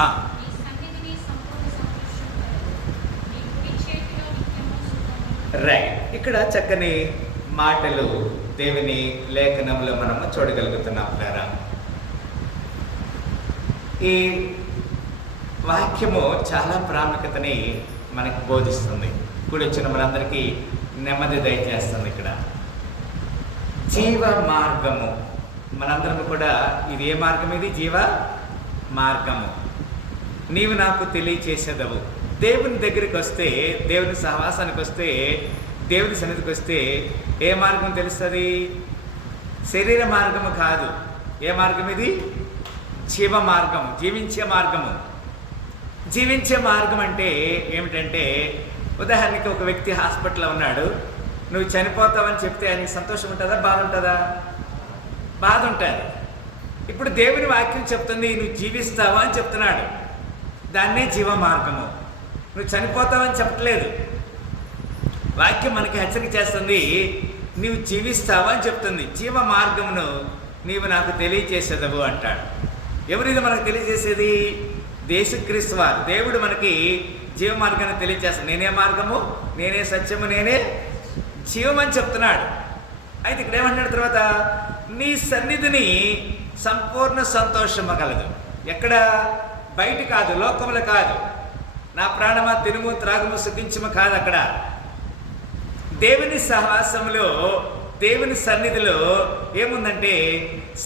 ఆ, రైట్. ఇక్కడ చక్కని మాటలు దేవుని లేఖనంలో మనము చూడగలుగుతున్నాం కదా. ఈ వాక్యము చాలా ప్రాముఖ్యతని మనకు బోధిస్తుంది. కూడి వచ్చిన మనందరికీ నెమ్మది దయచేస్తుంది. ఇక్కడ జీవ మార్గము, మనందరం కూడా ఇది ఏ మార్గం? ఇది జీవ మార్గము. నీవు నాకు తెలియచేసేదవు. దేవుని దగ్గరికి వస్తే, దేవుని సహవాసానికి వస్తే, దేవుని సన్నిధికి వస్తే ఏ మార్గం తెలుస్తుంది? శరీర మార్గము కాదు. ఏ మార్గం ఇది? జీవ మార్గము, జీవించే మార్గము. జీవించే మార్గం అంటే ఏమిటంటే, ఉదాహరణకి ఒక వ్యక్తి హాస్పిటల్లో ఉన్నాడు. నువ్వు చనిపోతావని చెప్తే ఆయనకి సంతోషం ఉంటుందా, బాధ ఉంటుందా? బాధ ఉంటుంది. ఇప్పుడు దేవుని వాక్యం చెప్తుంది నువ్వు జీవిస్తావా అని చెప్తున్నాడు. దాన్నే జీవ మార్గము. నువ్వు చనిపోతావని చెప్పట్లేదు. వాక్యం మనకి హెచ్చరిక చేస్తుంది, నీవు జీవిస్తావా అని చెప్తుంది. జీవ మార్గమును నీవు నాకు తెలియచేసేదవు అంటాడు. ఎవరిది మనకు తెలియజేసేది? యేసుక్రీస్తు వారు. దేవుడు మనకి జీవ మార్గాన్ని తెలియజేస్తాడు. నేనే మార్గము, నేనే సత్యము, నేనే జీవం అని చెప్తున్నాడు. అయితే ఇక్కడ ఏమంటున్నాడు తర్వాత? నీ సన్నిధిని సంపూర్ణ సంతోషము కలదు. ఎక్కడ? బయట కాదు, లోకములు కాదు. నా ప్రాణమా తినుము త్రాగుము సుఖించుము కాదు. అక్కడ దేవుని సహవాసంలో, దేవుని సన్నిధిలో ఏముందంటే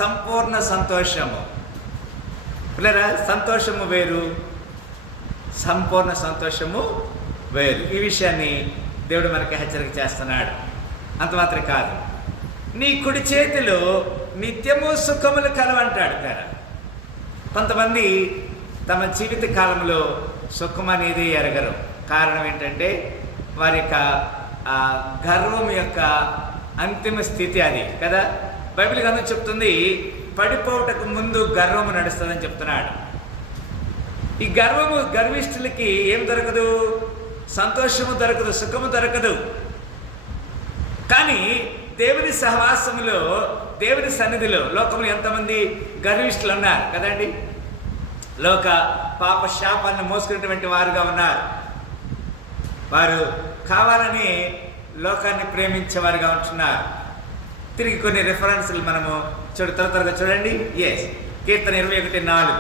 సంపూర్ణ సంతోషము. పిల్లరా, సంతోషము వేరు, సంపూర్ణ సంతోషము వేరు. ఈ విషయాన్ని దేవుడు మనకి హెచ్చరిక చేస్తున్నాడు. అంత మాత్రం కాదు, నీ కుడి చేతిలో నిత్యము సుఖములు కలవంటాడు కదా. కొంతమంది తమ జీవిత కాలంలో సుఖం అనేది ఎరగరు. కారణం ఏంటంటే వారి యొక్క గర్వం యొక్క అంతిమ స్థితి అది కదా. బైబిల్ గ్రంథం చెప్తుంది, పడిపోవటకు ముందు గర్వము నడుస్తుందని చెప్తున్నాడు. ఈ గర్విష్ఠులకి ఏం దొరకదు? సంతోషము దొరకదు, సుఖము దొరకదు. కానీ దేవుని సహవాసములో, దేవుని సన్నిధిలో లోకంలో ఎంతమంది గర్విష్ఠులు ఉన్నారు కదండి. లోక పాప శాపాన్ని మోసుకున్నటువంటి వారుగా ఉన్నారు. వారు కావాలని లోకాన్ని ప్రేమించేవారుగా ఉంటున్నారు. తిరిగి కొన్ని రిఫరెన్స్లు మనము త్వరగా చూడండి. ఎస్, కీర్తన 21:4.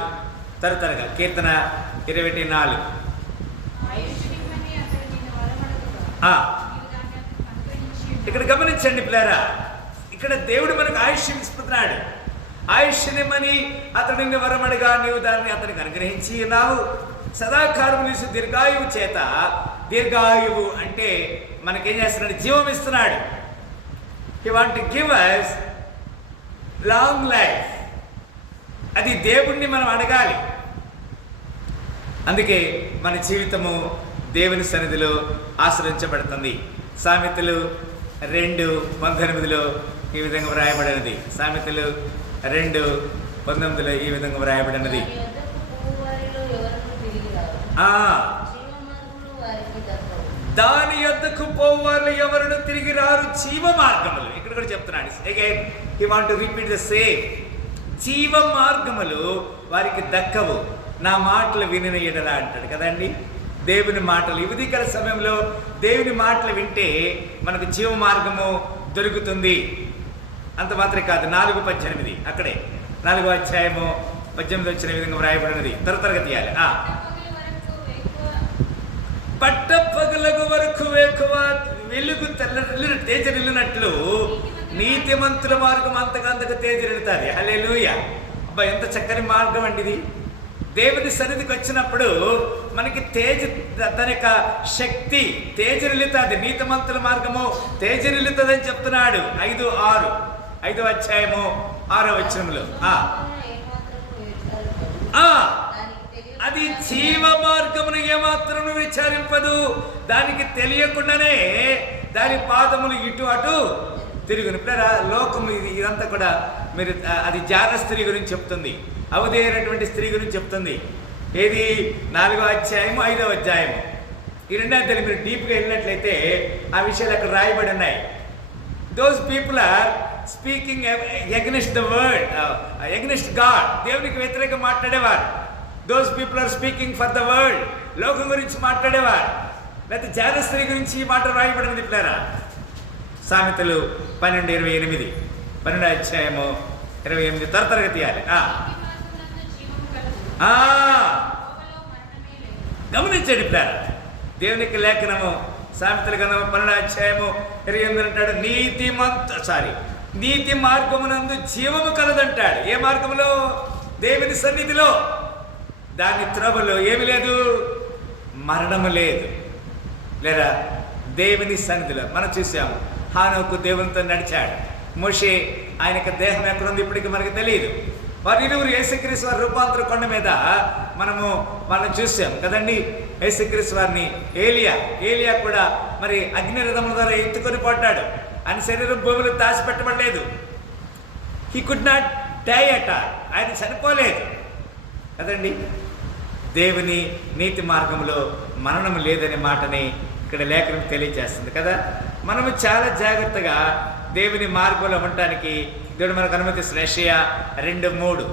త్వరగా కీర్తన 21:4. ఇక్కడ గమనించండి పిల్లారా, ఇక్కడ దేవుడు మనకు ఆయుష్యం ఇస్తున్నాడు. ఆయుష్యమని అతడు నిన్ను వరమడిగా నీవు దాన్ని అతనికి అనుగ్రహించి ఉన్నావు. సదాకాలం నీసు దీర్ఘాయువు చేత. దీర్ఘాయువు అంటే మనకేం చేస్తున్నాడు? జీవం ఇస్తున్నాడు. He want to give us long life. అది దేవుణ్ణి మనం అడగాలి. అందుకే మన జీవితము దేవుని సన్నిధిలో ఆశ్రయించబడుతుంది. సామెతలు 2:19 ఈ విధంగా వ్రాయబడినది. సామెతలు 2:19 ఈ విధంగా వ్రాయబడినది. దాని యొద్దకు పోవారు ఎవరు తిరిగి రారు. జీవ మార్గములు ఇక్కడ కూడా చెప్తున్నాడు. Again he want to repeat the same. జీవ మార్గములు వారికి దక్కవు, నా మాటలు వినిన ఎడల అంటాడు కదండి. దేవుని మాటలు, ఈ ఉదయకాల సమయంలో దేవుని మాటలు వింటే మనకు జీవ మార్గము దొరుకుతుంది. అంత మాత్రమే కాదు, 4:18 అక్కడే 4వ అధ్యాయము 18 వచ్చిన విధంగా వ్రాయబడినది. త్వరగా తీయాలి. పట్టపగలగు వరకు వేకువ వెలుగు తెల్ల తేజరిల్లినట్లు నీతిమంతుల మార్గం అంతకంతకు తేజరిల్లుతుంది. హల్లెలూయా. అబ్బా, ఎంత చక్కని మార్గం అండి ఇది. దేవుని సన్నిధికి వచ్చినప్పుడు మనకి తన యొక్క శక్తి తేజరిల్లుతుంది. నీతిమంతుల మార్గము తేజరిల్లుతుంది అని చెప్తున్నాడు. 5వ అధ్యాయము 6వ వచనంలో. అది జీవ మార్గమును ఏమాత్రం విచారింపదు. దానికి తెలియకుండానే దాని పాదములు ఇటు అటు తిరుగును. లోకము ఇదంతా కూడా మీరు అది జార స్త్రీ గురించి చెప్తుంది, అవధేయనటువంటి స్త్రీ గురించి చెప్తుంది. ఏది? 4వ అధ్యాయము 5వ అధ్యాయము. ఈ 2 అధ్యాయులు మీరు డీప్గా వెళ్ళినట్లయితే ఆ విషయాలు అక్కడ రాయబడి ఉన్నాయి. Those people are speaking against the word, against God. దేవునికి వ్యతిరేకంగా మాట్లాడేవారు. Those people are speaking for the world. లోకం గురించి మాట్లాడేవారు. లేకపోతే జానస్త్రీ గురించి ఈ మాట రాయబడినది పిల్లరా. సామెతలు 12:28, 12వ అధ్యాయము 28 త్వరగా తీయాలి. గమనించండి పిల్లరా, దేవునికి లేఖనము సామెతల గ్రంథము 12వ అధ్యాయము 28 అంటాడు, నీతి మార్గమునందు జీవము కలదంటాడు. ఏ మార్గములో? దేవుని సన్నిధిలో. దాని త్రోవలో ఏమి లేదు? మరణము లేదు. లేదా దేవుని సన్నిధిలో మనం చూసాము, హానోకు దేవునితో నడిచాడు. మోషే ఆయనకు దేహం ఎక్కడుంది ఇప్పటికీ మనకు తెలియదు. వారు ఇరువురు యేసుక్రీస్తు వారి రూపాంతర కొండ మీద మనము వాళ్ళని చూసాం కదండి. యేసుక్రీస్తు వారిని ఏలియా కూడా మరి అగ్నిరథముల ద్వారా ఎత్తుకొని పడ్డాడు. ఆయన శరీరం భూమిలో దాచిపెట్టబడలేదు. హీ కుడ్ నాట్ డై అట, ఆయన చనిపోలేదు కదండి. దేవుని నీతి మార్గంలో మరణం లేదనే మాటని ఇక్కడ లేఖనం తెలియజేస్తుంది కదా. మనము చాలా జాగ్రత్తగా దేవుని మార్గంలో ఉండటానికి దేవుడు మనకు అనుమతిస్తున్న యెషయా 2:3,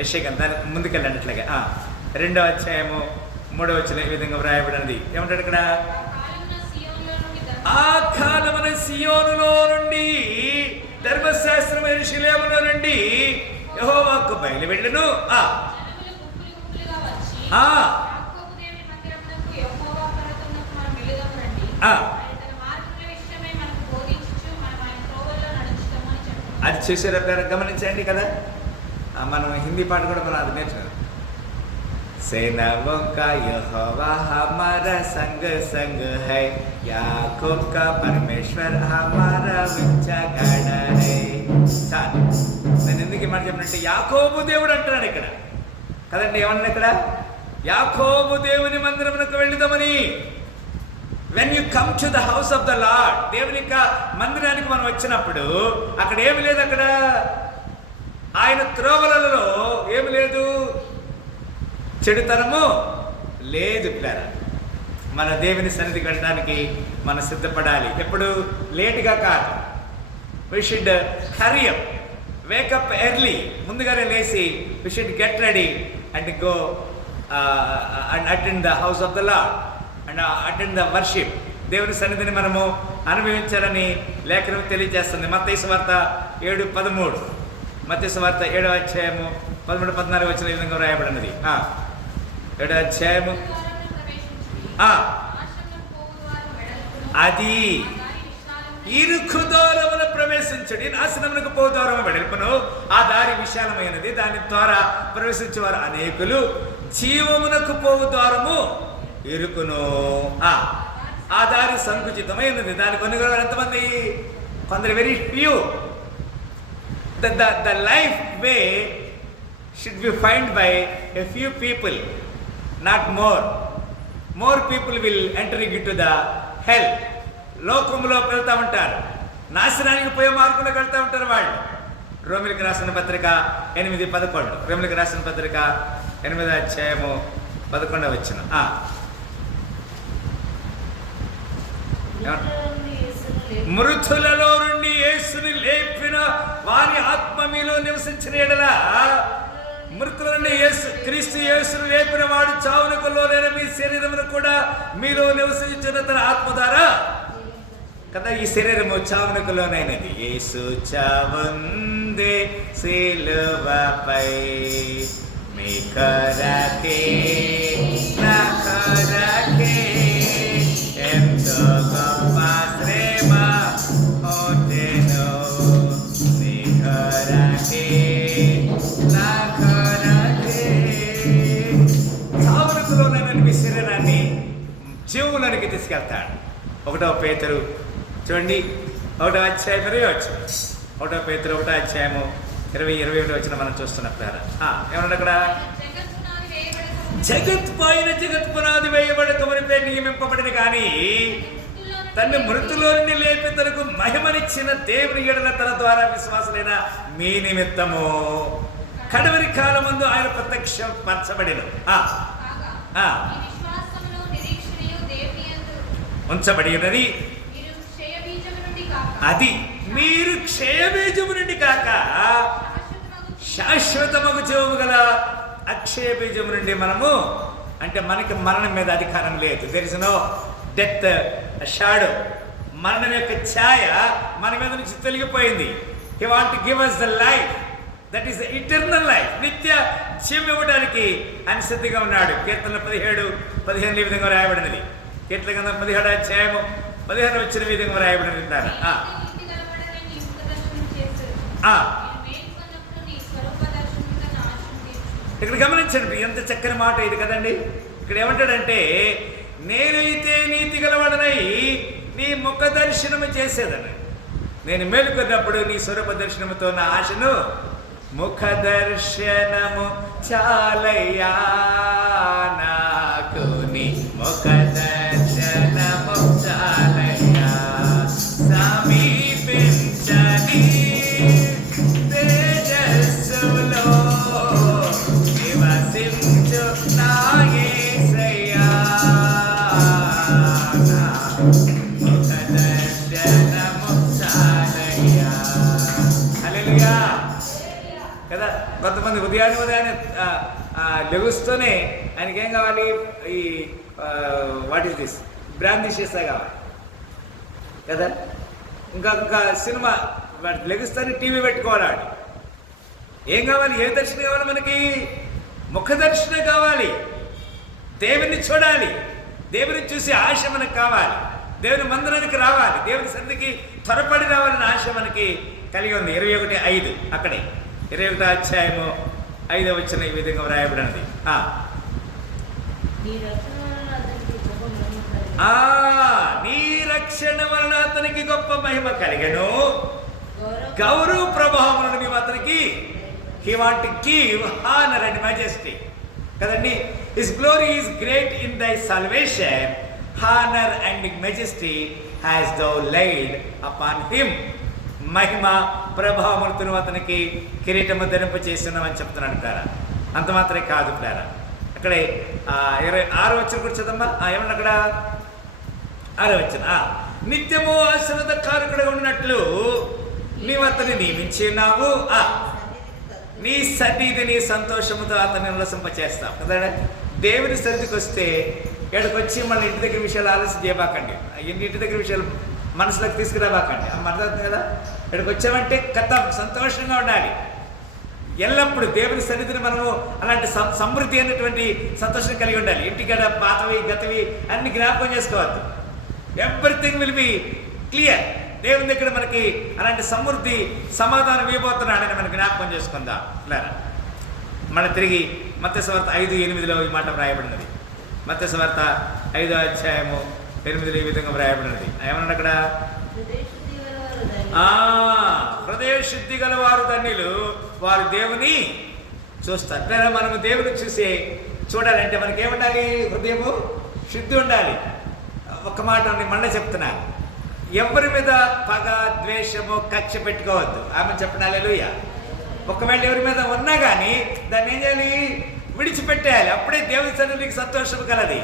యెషయా దానికి ముందుకెళ్ళినట్లుగా 2వ అధ్యాయము 3వ వచనం ఈ విధంగా వ్రాయబడినది. ఏమంటాడు ఇక్కడ? ఆ కాలమున సియోనులో నుండి, ధర్మశాస్త్రం యెరూషలేములో నుండి యెహోవాకు బయలు వెళ్ళును. అది చూసారా గమనించండి కదా. మనం హిందీ పాట కూడా మనం అది నేర్చుకున్నాం. सेनाओं का यहोवा हमारा संग संग है, याकूब का परमेश्वर हमारा विचागण है. చాలు, నేను ఎందుకు మాట చెప్పినట్టే యాకోబు దేవుడు అంటున్నాడు ఇక్కడ కదండి. ఏమన్నా ఇక్కడ? యాకోబు దేవుని మందిరమునకు వెళ్ళుదామని. When you come to the house of the lord, దేవుని యొక్క మందిరానికి మనం వచ్చినప్పుడు అక్కడ ఏమి లేదు. అక్కడ ఆయన త్రోవలలో ఏమి లేదు, చెడుతనము లేదు పిల్లరా. మన దేవుని సన్నిధికి వెళ్ళడానికి మనం సిద్ధపడాలి. ఎప్పుడు లేటుగా కాదు. We should hurry up, wake up early. ముందుగానే లేచి we should get ready and go and attend the house of the Lord and attend the worship. దేవుని సన్నిధిని మనము అనుభవించాలని లేఖనం తెలియజేస్తుంది. మత్తయి సువార్త 7:13, మత్తయి సువార్త 7వ అధ్యాయము 13-14 వచ్చిన విధంగా వ్రాయబడినది. 7వ అధ్యాయము అది ఇరుకు దూరమున ప్రవేశించుడి, నాశనమునకు పో దూరము వెడల్పును, ఆ దారి విశాలమైనది, దాని ద్వారా ప్రవేశించేవారు అనేకులు, జీవమునకు పోవు ద్వారము ఇరుకును, ఆ దారి సంకుచితమైనది, దాని కొనుగోలు ఎంతమంది? కొందరు, very few. The life way should be found by a few people, not more. More people will enter into the hell. లోకంలో వెళ్తూ ఉంటారు, నాశనానికి పోయే మార్గంలోకి వెళ్తూ ఉంటారు వాళ్ళు. రోమిలికి రాసిన పత్రిక 8:11, రోమిలికి రాసిన పత్రిక 8వ అధ్యాయము 11వ వచనం. మృతులలో నుండి యేసుని లేపిన వారి ఆత్మ మీలో నివసించిన ఎడల, మృతుల నుండి క్రీస్తు యేసును లేపిన వాడు చావునకు లోనైన మీ శరీరమును కూడా మీలో నివసించిన తన ఆత్మ ద్వారా కదా. ఈ శరీరము చావునకు లోనైనది. యేసు చావుందే సిలువపై, మీ కొరకే నా కొరకే ఎంతో గొప్ప శ్రమ పొందెను, మీ కొరకే నా కొరకే. చావునకు లోనైన మీ శరీరాన్ని జీవులోనికి తీసుకెళ్తాడు. 1వ పేతురు చూడండి, 1వ అధ్యాయం 1వ పేతురు 1వ అధ్యాయము 20-21 వచ్చిన మనం చూస్తున్నప్పుడు ఏమన్నా అక్కడ? జగత్ పైన జగత్ పునాది వేయబడకమని నియమింపబడిన కానీ తన మృతులో నుండి లేపి తనకు మహిమనిచ్చిన దేవుని ఎడల తన ద్వారా విశ్వాసులైన మీ నిమిత్తము కడవరి కాలమందు ఆయన ప్రత్యక్షపరచబడిన ఉంచబడి ఉన్నది. అది మీరు క్షయబీజము నుండి కాక శాశ్వతమగు జీవము గల అక్షయ బీజం నుండి మనము, అంటే మనకి మరణం మీద అధికారం లేదు. There is no death shadow. మరణం యొక్క ఛాయ మన మీద నుంచి తొలగిపోయింది. He want to give us the life, that is the eternal life. నిత్య జీవం ఇవ్వడానికి ఆయన సిద్ధంగా ఉన్నాడు. కీర్తనలు 17:15 ఈ విధంగా రాయబడినది. కీర్తన గ్రంథం 17:15 వచ్చిన విధంగా రాయబడినది. ఇక్కడ గమనించండి, ఎంత చక్కని మాట ఇది కదండి. ఇక్కడ ఏమంటాడంటే, నేనైతే నీతి గలవాడనై నీ ముఖ దర్శనము చేసేదని. నేను మేలుకున్నప్పుడు నీ స్వరూప దర్శనముతో నా ఆశను, ముఖ దర్శనము చాలయ్యా నాకు, నీ ముఖ దర్శనము చాలయ్యా, సమీపించని తేజస్సులో నివసించు నా యేసయ్యా, ముఖ దర్శనము చాలయ్యా. హల్లెలూయా కదా. కొంతమంది ఉదయాన్నే లెగుస్తూనే ఆయనకి ఏం కావాలి, ఈ వాట్ ఈస్ దిస్ బ్రాందీ షీసా కావాలి కదా. ఇంకా సినిమా లెగుస్తూనే టీవీ పెట్టుకోవాలి. ఏం కావాలి, ఏ దర్శనం కావాలి మనకి? ముఖ దర్శనం కావాలి. దేవుని చూడాలి, దేవుని చూసి ఆశ మనకు కావాలి, దేవుని మందిరానికి రావాలి, దేవుని సన్నిధికి త్వరపడి రావాలని ఆశ మనకి కలిగి ఉంది. 21:5 అక్కడే 21వ అధ్యాయము 5వ వచనం ఈ విధంగా వ్రాయబడినది. నీ రక్షణ వలన అతనికి గొప్ప మహిమ కలిగెను, గౌరవ ప్రభావములను నీవు అతనికి. He want to give honour and majesty కదండి. His glory is great in thy salvation, honour and majesty has thou laid upon him. మహిమ ప్రభావములతో అతనికి కిరీటము ధరింప చేస్తున్నామని చెప్తున్నాడు ప్రేరా. అంత మాత్రమే కాదు ప్రేరా. అక్కడే 26వ వచనం కూడా చదమ్మా. ఏమన్నా అక్కడ 6వ వచనం, నిత్యము ఆశీర్వాదకారకుడుగా ఉన్నట్లు నీవు అతన్ని నియమించినావు, నీ సన్నిధిని సంతోషముతో అతన్ని ఉల్లసింపచేస్తావు కదా. దేవుని సన్నిధికి వస్తే ఇక్కడికి వచ్చి మన ఇంటి దగ్గర విషయాలు ఆలస్యం చేయబాకండి, ఇంటి దగ్గర విషయాలు మనసులోకి తీసుకురాబాకండి. అర్థమవుతుంది కదా. ఇక్కడికి వచ్చామంటే కథ సంతోషంగా ఉండాలి. ఎల్లప్పుడూ దేవుని సన్నిధిని మనము అలాంటి సమృద్ధి అనేటువంటి సంతోషం కలిగి ఉండాలి. ఇంటికాడ పాతవి గతవి అన్ని జ్ఞాపకం చేసుకోవద్దు. Everything will be clear. దేవుని దగ్గర మనకి అలాంటి సమృద్ధి సమాధానం ఇవ్వబోతున్నాడని మనం జ్ఞాపకం చేసుకుందాం. ఇలా మన తిరిగి మత్తయి సువార్త 5:8 ఈ మాట వ్రాయబడినది. మత్తయి సువార్త 5వ అధ్యాయము 8 ఈ విధంగా వ్రాయబడినది. ఏమన్నాడు అక్కడ? హృదయ శుద్ధి గల వారు ధన్యులు, వారు దేవుని చూస్తారు. మనము దేవుని చూడాలంటే మనకి ఏముండాలి? హృదయము శుద్ధి ఉండాలి. ఒక మాట మళ్ళీ చెప్తున్నాను, ఎవరి మీద పగ ద్వేషము కక్ష పెట్టుకోవద్దు. ఆమె చెప్పండి హల్లెలూయా. ఒకవేళ ఎవరి మీద ఉన్నా కానీ దాన్ని ఏం చేయాలి? విడిచిపెట్టేయాలి. అప్పుడే దేవుని సన్నిధికి సంతోషం కలది.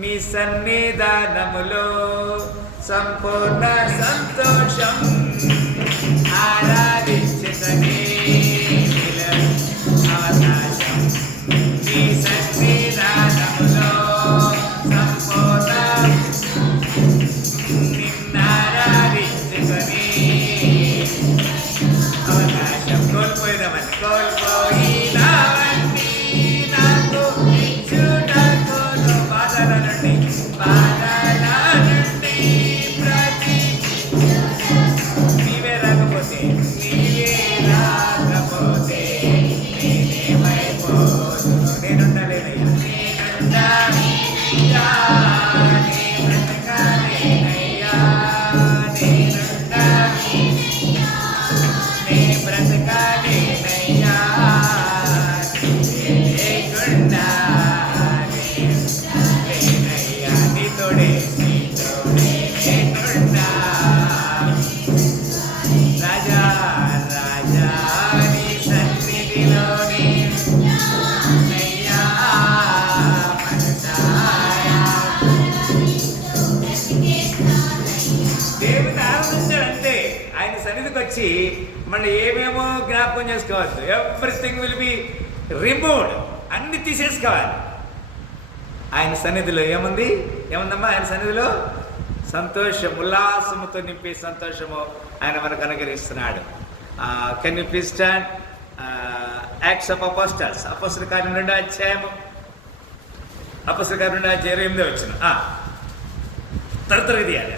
నీ సన్నిధానములో సంపూర్ణ సంతోషం, ఆరాధించుటకే అవకాశం. నీ సన్నిధానములో సంపూర్ణ నిన్నారాధించుకొని అవకాశం. కోల్పోయినామని కోల్పోయినావన్నీ నాకు ఇచ్చుటకు, బాధల నుండి ప్రతి నీవే రాకపోతే నేనేమైపోతును. నేనుండలేనయ్యా, మళ్ళీ ఏమేమో జ్ఞాపకం చేసుకోవద్దు. Everything will be removed. అన్ని తీసేసుకోవాలి. ఆయన సన్నిధిలో ఏముందమ్మా? ఆయన సన్నిధిలో సంతోషం, ఉల్లాసముతో నింపే సంతోషము ఆయన మనకు అనుగ్రహిస్తున్నాడు. Can you please stand? Acts of apostles, అపోస్తలుల కార్యం 2వ అధ్యాయము, అపోస్తలుల కార్యం 2వ అధ్యాయం 8వ వచనం. తరతర తీయాలి.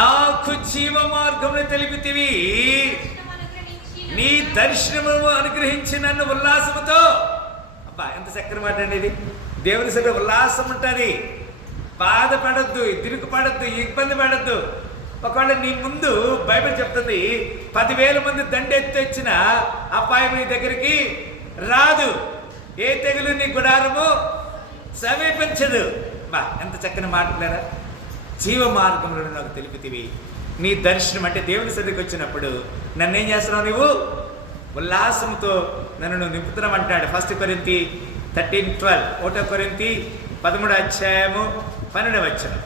నాకు జీవ మార్గమును తెలిపితివి, నీ దర్శనము అనుగ్రహించి నన్ను ఉల్లాసముతో. అబ్బా, ఎంత చక్కని మాట అండి ఇది. దేవుని సరే ఉల్లాసం ఉంటుంది. బాధపడద్దు, తిరుగుపడద్దు, ఇబ్బంది పడద్దు. ఒకవేళ నీ ముందు బైబిల్ చెప్తుంది 10,000 మంది దండెత్తి వచ్చిన అపాయం నీ దగ్గరికి రాదు, ఏ తెగులు నీ గుడారము సమీపించదు. బా, ఎంత చక్కని మాట్లాడారా. జీవ మార్గంలో నాకు తెలిపితివి, నీ దర్శనం అంటే దేవుని సన్నిధికి వచ్చినప్పుడు నన్ను ఏం చేస్తున్నావు? నువ్వు ఉల్లాసంతో నన్ను నువ్వు నింపుతున్నావు అంటాడు. 1 కొరింథీ 13:12, 1 కొరింథీ 13వ అధ్యాయము 12వ వచనం.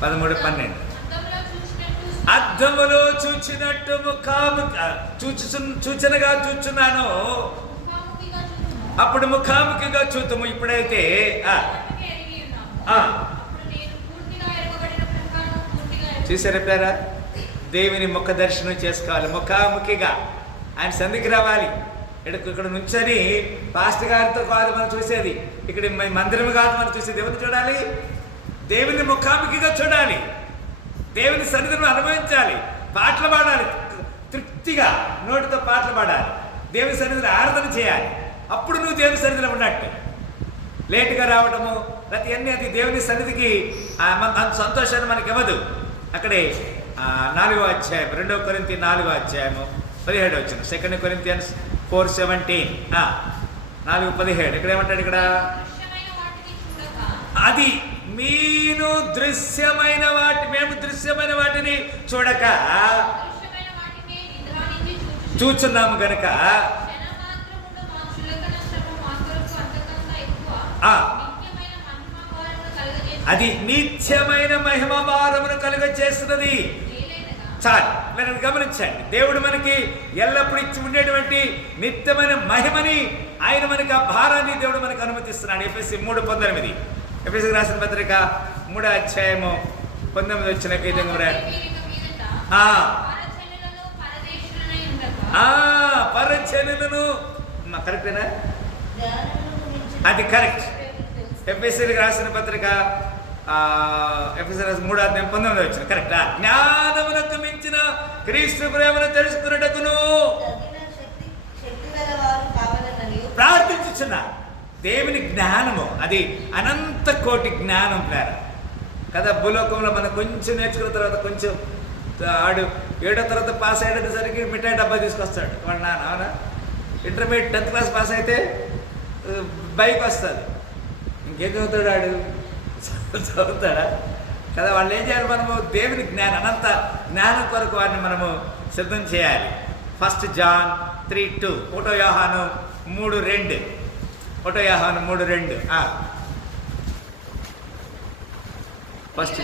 13-12. అద్దములో చూచినట్టు సూచనగా చూచున్నాను, అప్పుడు ముఖాముఖిగా చూద్దాము. ఇప్పుడైతే చూసారా ప్యారా? దేవుని ముఖ దర్శనం చేసుకోవాలి, ముఖాముఖిగా ఆయన సంధికి రావాలి. ఇక్కడ నుంచొని పాస్టర్ గారితో కాదు మనం చూసేది, ఇక్కడ మందిరం కాదు మనం చూసేది. ఎవరిని చూడాలి? దేవుని ముఖాముఖిగా చూడాలి, దేవుని సన్నిధిని అనుభవించాలి, పాటలు పాడాలి, తృప్తిగా నోటితో పాటలు పాడాలి, దేవుని సన్నిధిని ఆరాధన చేయాలి. అప్పుడు నువ్వు దేవుని సన్నిధిలో ఉన్నట్టు. లేటుగా రావడము ప్రతి అన్ని అది దేవుని సన్నిధికి సంతోషాన్ని మనకి ఇవ్వదు. అక్కడే 4వ అధ్యాయం, 2 కొరింథీ 4వ అధ్యాయము 17 వచనం. 2 కొరింథియన్స్ 4:17, 4:17. ఇక్కడ ఏమంటాడు? ఇక్కడ అది మేము దృశ్యమైన వాటిని చూడక చూచున్నాము గనక అది నిత్యమైన మహిమ భారమును కలుగ చేస్తున్నది. చాలు, మీరు గమనించండి. దేవుడు మనకి ఎల్లప్పుడు ఇచ్చి ఉండేటువంటి నిత్యమైన మహిమని, ఆయన మనకి ఆ భారాన్ని దేవుడు మనకు అనుమతిస్తున్నాడు. ఎఫెసీ 3:19, ఎఫెసీకి రాసిన పత్రిక 3వ అధ్యాయము 19 వచ్చిన విధంగా పరచనులను, కరెక్టేనా? అది కరెక్ట్. ఎఫెసీకి రాసిన పత్రిక ఎఫెసీ 3:19 వచ్చిన కరెక్ట్. జ్ఞానమునకు మించిన క్రీస్తు ప్రేమను తెలుసుకున్నటకును ప్రార్థించుచున్నా. దేవుని జ్ఞానము అది అనంత కోటి జ్ఞానం ప్రేర కదా. భూలోకంలో మనం కొంచెం నేర్చుకున్న తర్వాత కొంచెం ఆడు 7వ తరగతి పాస్ అయ్యేసరికి మిఠాయి డబ్బా తీసుకొస్తాడు వాడు నాన్న. అవునా? ఇంటర్మీడియట్ 10th క్లాస్ పాస్ అయితే బైక్ వస్తుంది. ఇంకేం చదువుతాడు ఆడు? చదువుతాడా కదా. వాళ్ళు ఏం చేయాలి? మనము దేవుని జ్ఞానం, అనంత జ్ఞానం కొరకు వారిని మనము సిద్ధం చేయాలి. 1 జాన్ 3:2, 1 యోహాను 3:2, 1 యోహాను 3:2. ఫస్ట్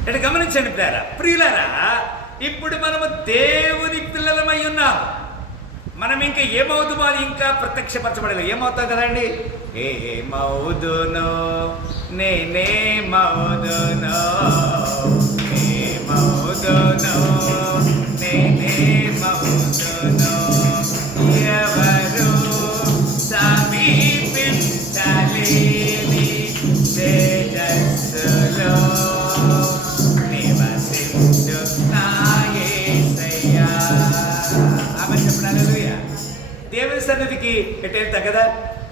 ఇక్కడ గమనించండి ప్రియులారా, ఇప్పుడు మనము దేవుని పిల్లలమై ఉన్నాము. మనం ఇంకా ఏమవుతుందో అది ఇంకా ప్రత్యక్షపరచబడలేదు. ఏమవుతాం కదండి? ఏమవుదునో నేనేమవుదునో, ఏమవుదునో నేనేమవుదునో, ఎవరు సమీపించలేని తేజస్సులో నివసించు నా యేసయ్యా. ఆమె చెప్పండి. దేవుని సన్నిధికి ఎటు వెళ్తాం కదా.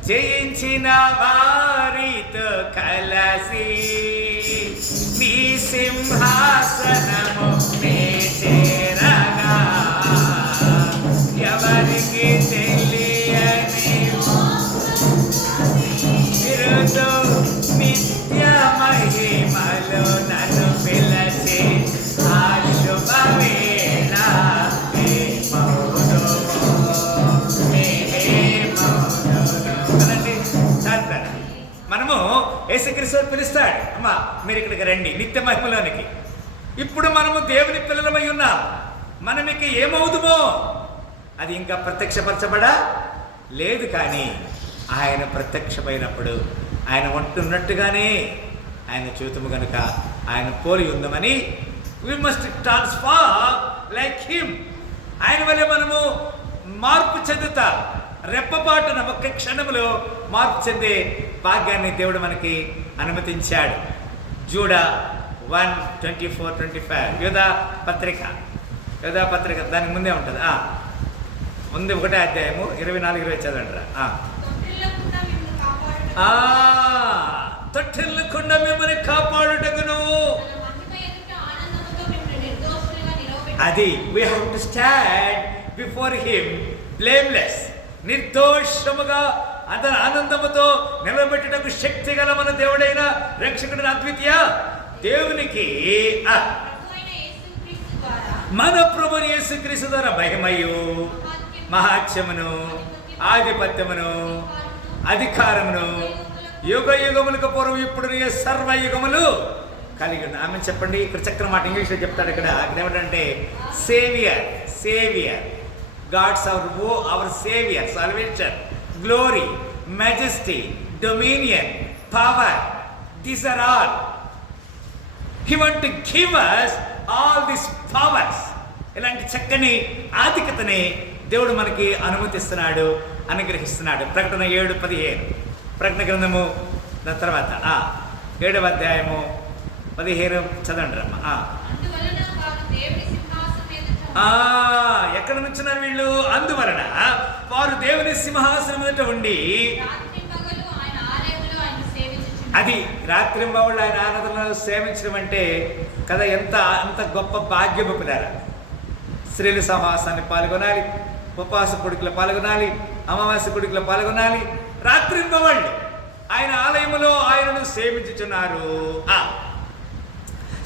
జయించిన వారితో కలసి నీ సింహాసనము నే చేరగా, ఎవరికి తెలియని విరుదు నిత్య మహిమలో నన్ను పిలచి ఆ శుభవేళ ఏమవుదుమో నేనేమవుదునో. యేసుక్రీస్తు పిలుస్తాడు, అమ్మా మీరు ఇక్కడికి రండి నిత్య మహిమలోనికి. ఇప్పుడు మనము దేవుని పిల్లలమై ఉన్నాం. మనం ఇక ఏమవుతుమో అది ఇంకా ప్రత్యక్షపరచబడా లేదు. కానీ ఆయన ప్రత్యక్షమైనప్పుడు ఆయన ఉంటున్నట్టుగానే ఆయన చూతుము కనుక ఆయన పోలి ఉందామని we must transform like him. ఆయన వల్ల మనము మార్పు చెందుతా, రెప్పపాటున ఒక్క క్షణంలో మార్పు చెందే భాగ్యాన్ని దేవుడు మనకి అనుమతించాడు. జూడా 1:24-25 యోధా పత్రిక దానికి ముందే ఉంటుంది. ముందు 1వ అధ్యాయము 24-25 చదవండి. తొట్టిల్లకుండా మిమ్మల్ని కాపాడుటకును అది we have to stand before him blameless, నిర్దోషముగా అతని ఆనందముతో నిలబెట్టుటకు శక్తి గల మన దేవుడైన రక్షకుడైన అద్వితీయ దేవునికి మన ప్రభువు యేసుక్రీస్తు ద్వారా మహిమయు మహాత్మ్యమును ఆధిపత్యమును అధికారమును యుగ యుగములకు పూర్వం ఇప్పుడు సర్వయుగములు కలిగి ఉన్న ఆమె చెప్పండి. ఇక్కడ చక్రం మాట ఇంగ్లీష్లో చెప్తాడు. ఇక్కడ ఏమిటంటే saviour God's our saviour, salvation, glory, majesty, dominion, power, these are all he want to give us all these powers. ఇలాంటి చక్కని ఆధిక్యతని దేవుడు మనకి అనుమతిస్తున్నాడు, అనుగ్రహిస్తున్నాడు. ప్రకటన 7:15 ప్రకటన గ్రంథము దాని తర్వాత 7వ అధ్యాయము 15 చదవండి రమ్మ. ఎక్కడ నుంచున్నారు వీళ్ళు? అందువలన వారు దేవుని సింహాసనం ఎదుట ఉండి అది రాత్రింబవళ్ళు ఆయన ఆరాధనలో సేవించడం అంటే కదా అంత గొప్ప భాగ్యము పిల్లారా. స్త్రీల సమాసాన్ని పాల్గొనాలి, ఉపవాస కొడుకులు పాల్గొనాలి, అమావాస్య కొడుకులు పాల్గొనాలి. రాత్రింబవళ్ళు ఆయన ఆలయములో ఆయనను సేవించుచున్నారు.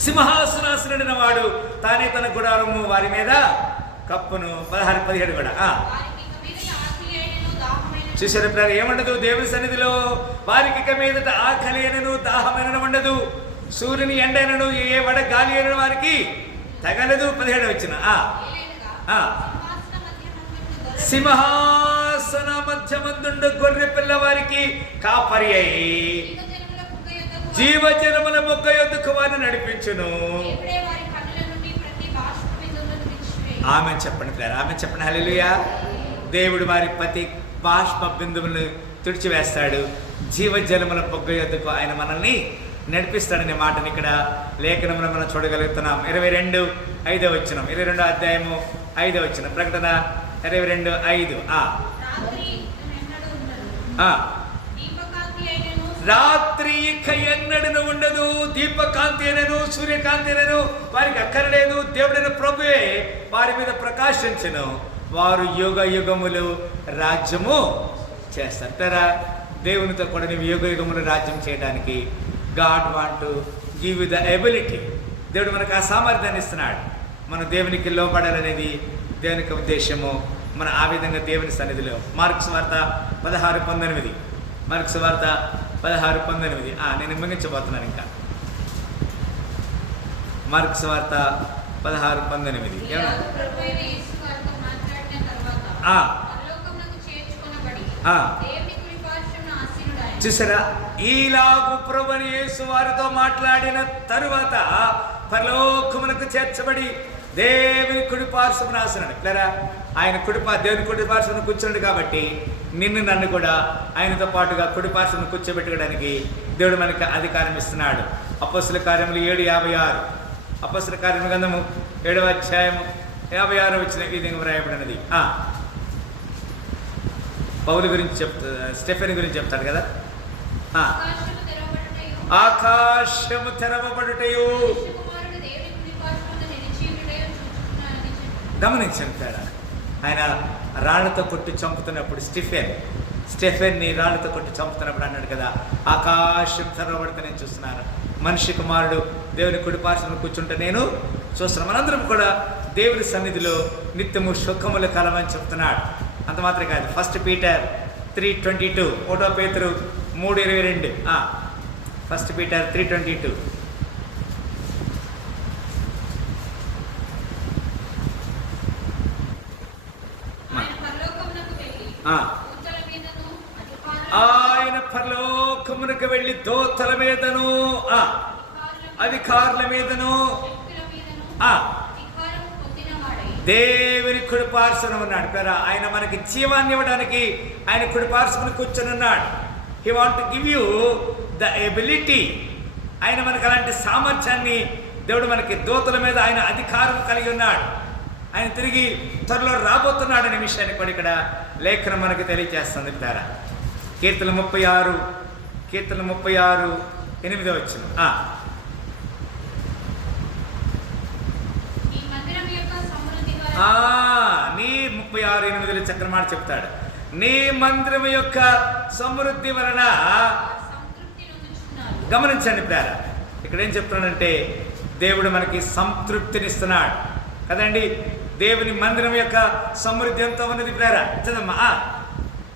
సింహాసనాసనుడైన వాడు తానే తన గుడారము వారి మీద కప్పును. 16-17 కూడా చూసారు పిల్లలు. ఏముండదు దేవుని సన్నిధిలో వారికి ఇక మీదట ఆకలి అయినను దాహమైన ఉండదు, సూర్యుని ఎండైనను ఏ వడ గాలి అయిన వారికి తగలదు. 17 వచ్చిన సింహాసన మధ్యమందుండు గొర్రె పిల్లవారికి కాపరి అయి జీవజనముల మొగ్గ యొద్దకు వారిని నడిపించును. ఆమె చెప్పండి పిల్లలు, ఆమె చెప్పండి. హల్లెలూయా. దేవుడు వారి ప్రతి బాష్ప బిందువులను తుడిచివేస్తాడు. జీవజలముల మొగ్గ యొద్దకు ఆయన మనల్ని నడిపిస్తాడనే మాటని ఇక్కడ లేఖనంలో మనం చూడగలుగుతున్నాం. 22:5 వచనం, 22వ అధ్యాయము 5వ వచనం. ప్రకటన 22:5 రాత్రి ఇక ఎన్నడను ఉండదు, దీపకాంతి అయినను సూర్యకాంతి అయినను వారికి అక్కర్లేదు. దేవుడైన ప్రభువే వారి మీద ప్రకాశించును, వారు యుగ యుగములు రాజ్యము చేస్తారా. దేవునితో కూడా నువ్వు యుగ యుగములు రాజ్యం చేయడానికి God want to give you the ability. దేవుడు మనకు ఆ సామర్థ్యాన్ని ఇస్తున్నాడు. మనం దేవునికి లోబడాలనేది దేవునికి ఉద్దేశము. మనం ఆ విధంగా దేవుని సన్నిధిలో మార్కు సువార్త 16:19 మార్కు సువార్త 16:19 నేను ముగించబోతున్నాను. ఇంకా మార్కు సువార్త 16:19 చూసారా. ఈలాగు ప్రభువు యేసు వారితో మాట్లాడిన తరువాత పరలోకమునకు చేర్చబడి దేవుని కుడి పార్శ్వమున ఆసీనుడు. పిల్లరా, ఆయన దేవుని కుడి పార్శ్వమున కూర్చున్నాడు కాబట్టి నిన్ను నన్ను కూడా ఆయనతో పాటుగా కుడి పార్శ్వమున కూర్చోబెట్టుకోవడానికి దేవుడు మనకి అధికారం ఇస్తున్నాడు. అపొస్తలుల కార్యములు 7:56 అపొస్తలుల కార్యముల గ్రంథము 7వ అధ్యాయము 56 వచ్చిన ఈ విధంగా వ్రాయబడినది. పౌలు గురించి స్టెఫెన్ గురించి చెప్తాడు కదా. ఆకాశము తెరవబడుటయు గమనించండి తేడా. ఆయన రాళ్లతో కొట్టి చంపుతున్నప్పుడు స్టెఫెన్ని రాళ్లతో కొట్టి చంపుతున్నప్పుడు అన్నాడు కదా, ఆకాశం తెరవబడితే నేను చూస్తున్నాను, మనిషి కుమారుడు దేవుని కుడి పార్శ్వమున కూర్చుంటే నేను చూస్తున్నాను. మనందరం కూడా దేవుని సన్నిధిలో నిత్యము సుఖములు కలవని చెప్తున్నాడు. అంత మాత్రమే కాదు, 1 Peter 3:22 1 పేతురు 3:22 1 Peter 3:22. ఆయన పరలోకమునకు వెళ్ళి దూతల మీదను అధికారుల మీదను దేవుని కుడిపార్శ్వన ఉన్నాడు కదా. ఆయన మనకి జీవాన్ని ఇవ్వడానికి ఆయన కుడిపార్శ్వన కూర్చొని ఉన్నాడు. He want to give you the ability. ఆయన మనకు అలాంటి సామర్థ్యాన్ని దేవుడు మనకి దూతల మీద ఆయన అధికారం కలిగి ఉన్నాడు. ఆయన తిరిగి త్వరలో రాబోతున్నాడు అనే విషయాన్ని కూడా ఇక్కడ లేఖనం మనకి తెలియజేస్తుంది. ద్వారా కీర్తన 36 8వ వచనం. నీ 36:8 చక్రమాట చెప్తాడు. నీ మందిరం యొక్క సమృద్ధి వలన గమనించండి ప్రేర. ఇక్కడ ఏం చెప్తున్నాడంటే దేవుడు మనకి సంతృప్తినిస్తున్నాడు కదండి. దేవుని మందిరం యొక్క సమృద్ధి ఎంతో ఉన్నది ప్రేర. చదమ్మా.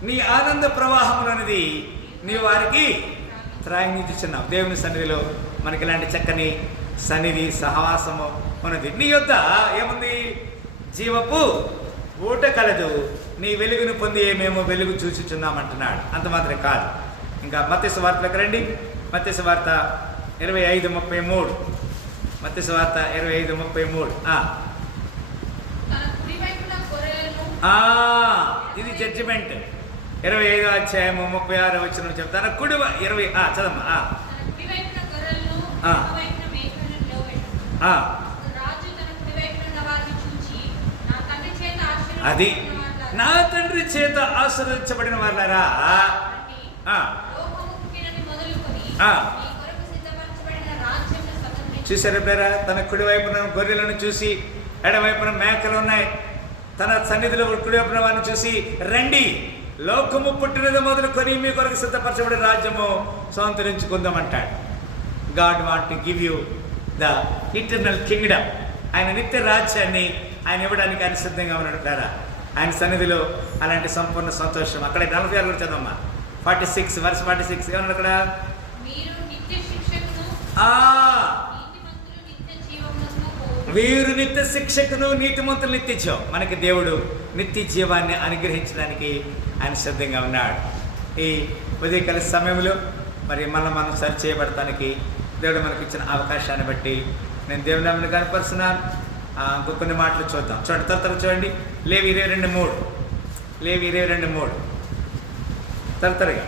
నీ ఆనంద ప్రవాహం అనేది నీ వారికి త్రాగించుచున్నావు. దేవుని సన్నిధిలో మనకి ఇలాంటి చక్కని సన్నిధి సహవాసము ఉన్నది. నీ యొద్ద ఏముంది? జీవపు ఊట కలదు. నీ వెలుగును పొంది మేము వెలుగు చూచుచున్నామంటున్నాడు. అంత మాత్రం కాదు. ఇంకా మత్తయి సువార్తలోకి రండి. మత్తయి సువార్త 25:33. మత్తయి సువార్త 25:33. ఇది జడ్జిమెంట్. 25వ అధ్యాయము 36వ వచనం చెప్తాను. కుడి 20 చదమ్మా. అది నా తండ్రి చేత ఆశీర్వదించబడిన వాళ్ళారా. చూసారు పేరా? తన కుడి వైపున గొర్రెలను చూసి ఎడవైపున మేకలు ఉన్నాయి. తన సన్నిధిలో కుడివైపున వారిని చూసి రండి, లోకము పుట్టినది మొదలుకొని మీ కొరకు సిద్ధపరచబడిన రాజ్యము స్వంతరించుకుందామంటాడు. God want to give you the eternal kingdom. ఆయన నిత్య రాజ్యాన్ని ఆయన ఇవ్వడానికి ఆయన సిద్ధంగా ఉన్నాడు ప్రేరా. ఆయన సన్నిధిలో అలాంటి సంపూర్ణ సంతోషం. అక్కడ 46 కూడా చదవమ్మా. 46 verse 46 ఏమన్నాడు అక్కడ? వీరు నిత్య శిక్షకును నీతిమంతులు నిత్య జీవం. మనకి దేవుడు నిత్య జీవాన్ని అనుగ్రహించడానికి ఆయన సిద్ధంగా ఉన్నాడు. ఈ ఉదయకాల సమయంలో మరి మనం సరి చేయబడటానికి దేవుడు మనకి ఇచ్చిన అవకాశాన్ని బట్టి నేను దేవుని నామమున కనపరుస్తున్నాను. ఇంకొన్ని మాటలు చూద్దాం. చూడండి, త్వరగా చూడండి. లేవి 22:3. లేవి 22:3 త్వరగా.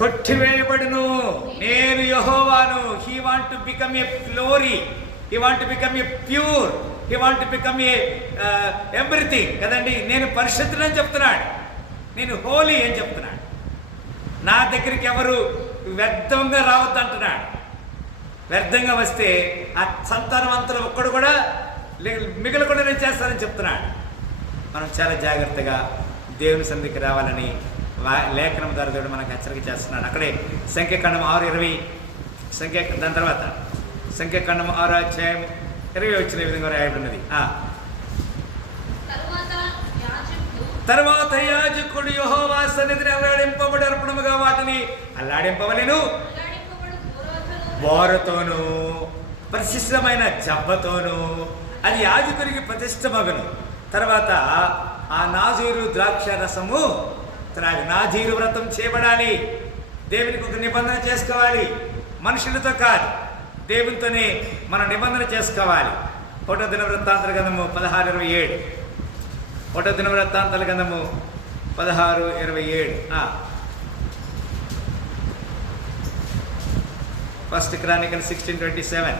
కొట్టివేయబడును. నేను యెహోవాను. He want to become a glory. He want to become a pure. He want to become a everything కదండి. నేను పరిశుద్ధుడు అని చెప్తున్నాడు. నేను హోలీ అని చెప్తున్నాడు. నా దగ్గరికి ఎవరు వ్యర్థంగా రావద్దు అంటున్నాడు. వ్యర్థంగా వస్తే ఆ సంతానవంతులు ఒక్కడు కూడా మిగలకుండా నేను చేస్తానని చెప్తున్నాడు. మనం చాలా జాగ్రత్తగా దేవుని సన్నిధికి రావాలని లేఖనం ద్వారా దేవుడు మనకు హెచ్చరిక చేస్తున్నాడు. అక్కడే సంఖ్యాకాండం 6:20 దాని తర్వాత సంఖ్యాకాండం 6:20 వచ్చిన విధంగా రాయబడినది. తర్వాత యాజకుడు యెహోవా సన్నిధిని అల్లాడింపబడి అర్పణముగా వాటిని అల్లాడింపవలెను. బోరతోను ప్రశిష్టమైన జబ్బతోను అది యాజకునికి ప్రతిష్టమగును. తర్వాత ఆ నాజీరు ద్రాక్ష రసము త్రాగి. నాజీరు వ్రతం చేయబడాలి. దేవునికి ఒక నిబంధన చేసుకోవాలి. మనుషులతో కాదు, దేవునితోనే మనం నిబంధన చేసుకోవాలి. 1వ దినవృత్తాంతాల గ్రంథము 16:27. 1వ దినవృత్తాంతాల గ్రంథము 16:27. 1 Chronicles 16:27.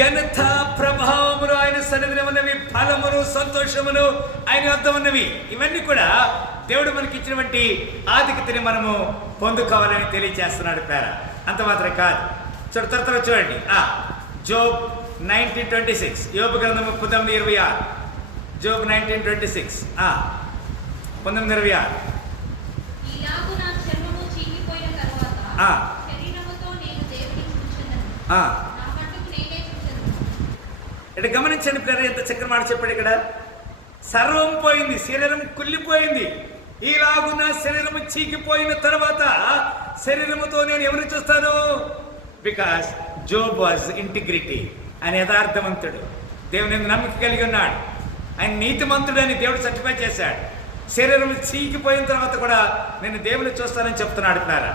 ఘనత ప్రభావములు ఆయన సన్నిధిలో ఉన్నవి. ఫలమును సంతోషమును ఆయన వద్ద ఉన్నవి. ఇవన్నీ కూడా దేవుడు మనకి ఇచ్చినటువంటి ఆధిక్యతని మనము పొందుకోవాలని తెలియజేస్తున్నాడు పేర. అంత మాత్రం కాదు. త్వరగా చూడండి. జోబ్ 19:26. యోబు గ్రంథము 19:26. జోబ్ 19:26. 19:26. ఈలాగు నా చర్మము చీకిపోయిన తరువాత శరీరముతో నేను దేవుని చూచెదను. నా మట్టుకు నేనే చూచెదను. ఇక్కడ గమనించండి పిల్లలు, ఎంత చక్కని మాట చెప్పాడు ఇక్కడ. సర్వం పోయింది, శరీరం కుళ్ళిపోయింది. ఈలాగు నా శరీరము చీకిపోయిన తర్వాత శరీరముతో నేను ఎవరిని చూస్తాను? Because Job was integrity. ఆయన యథార్థవంతుడు, దేవుని యందు నమ్మిక కలిగి ఉన్నాడు, ఆయన నీతిమంతుడు అని దేవుడు సర్టిఫై చేశాడు. శరీరం చీకిపోయిన తర్వాత కూడా నేను దేవుని చూస్తానని చెప్తున్నాడు పిల్లారా.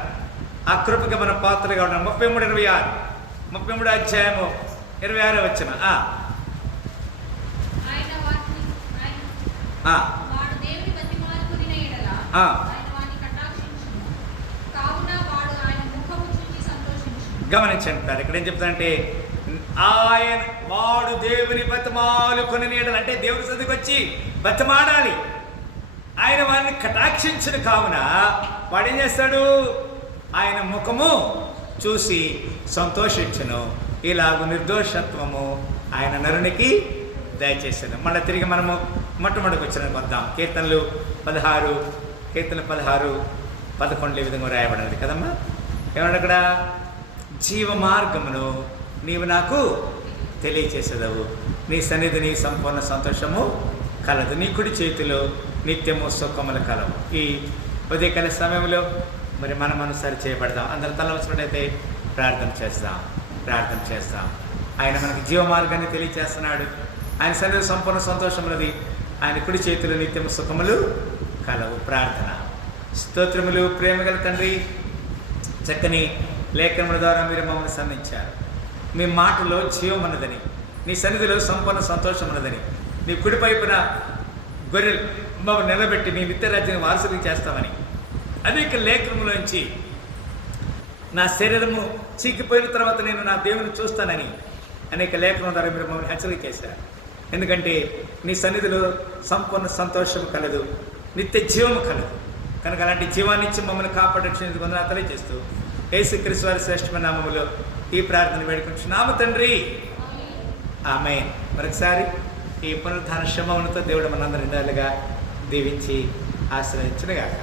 ఆ కృపకి మన పాత్రగా ఉన్నాడు. 33:26, 33 అధ్యాయము 26 వచ్చిన. వాడు దేవుని బతిమాలుకొనిన ఎడల ఆయన వాని కటాక్షించును. కావున వాడు ఆయన ముఖము చూచి సంతోషించును. గమనించండి సార్, ఇక్కడ ఏం చెప్తానంటే ఆయన వాడు దేవుని బతిమాలుకొనిన ఎడల అంటే దేవుని సన్నిధికి వచ్చి బతిమాడాలి. ఆయన వారిని కటాక్షించును. కావున వాడు ఏం చేస్తాడు? ఆయన ముఖము చూసి సంతోషించును. ఇలాగూ నిర్దోషత్వము ఆయన నరునికి దయచేసాను. మళ్ళీ తిరిగి మనము మొట్టమొదటికి వచ్చిన వద్దాం. కీర్తనలు 16, 11 ఈ విధంగా రాయబడినది కదమ్మా. ఏమన్నా అక్కడ? జీవ మార్గమును నీవు నాకు తెలియచేసేదవు, నీ సన్నిధిని సంపూర్ణ సంతోషము కలదు, నీ కుడి చేతిలో నిత్యము సుఖములు కలవు. ఈ ఉదయకాల సమయంలో మరి మనం సరి చేయబడదాం. అందరు తలవచ్చినట్టయితే ప్రార్థన చేస్తాం. ఆయన మనకి జీవ మార్గాన్ని తెలియచేస్తున్నాడు. ఆయన సన్నిధిలో సంపూర్ణ సంతోషం ఉన్నది, ఆయన కుడి చేతిలో నిత్యము సుఖములు కలవు. ప్రార్థన. స్తోత్రములు ప్రేమగల తండ్రి, చక్కని లేఖనముల ద్వారా మీరు మమ్మల్ని సంధించారు. మీ మాటలో జీవం ఉన్నదని, నీ సన్నిధిలో సంపూర్ణ సంతోషం ఉన్నదని, నీ కుడిపైపున గొర్రెలు మమ్మల్ని నిలబెట్టి నీ నిత్య రాజ్యాన్ని వారసులు చేస్తామని అనేక లేఖనములోంచి నా శరీరము చీకిపోయిన తర్వాత నేను నా దేవుని చూస్తానని అనేక లేఖనం ద్వారా మీరు మమ్మల్ని హెచ్చరిక చేశారు. ఎందుకంటే నీ సన్నిధిలో సంపూర్ణ సంతోషం కలదు, నిత్య జీవము కలదు. కనుక అలాంటి జీవాన్ని ఇచ్చి మమ్మల్ని కాపాడేందుకు వందనాలు తెలియజేస్తూ యేసుక్రీస్తు వారి శ్రేష్టమైన నామములో ఈ ప్రార్థన వేడుకుంటున్నాము తండ్రి, ఆమేన్. మరొకసారి ఈ పునరుద్ధాన శ్రమములతో దేవుడు మనందరి నిండాలుగా దీవించి ఆశ్రయించునుగాక.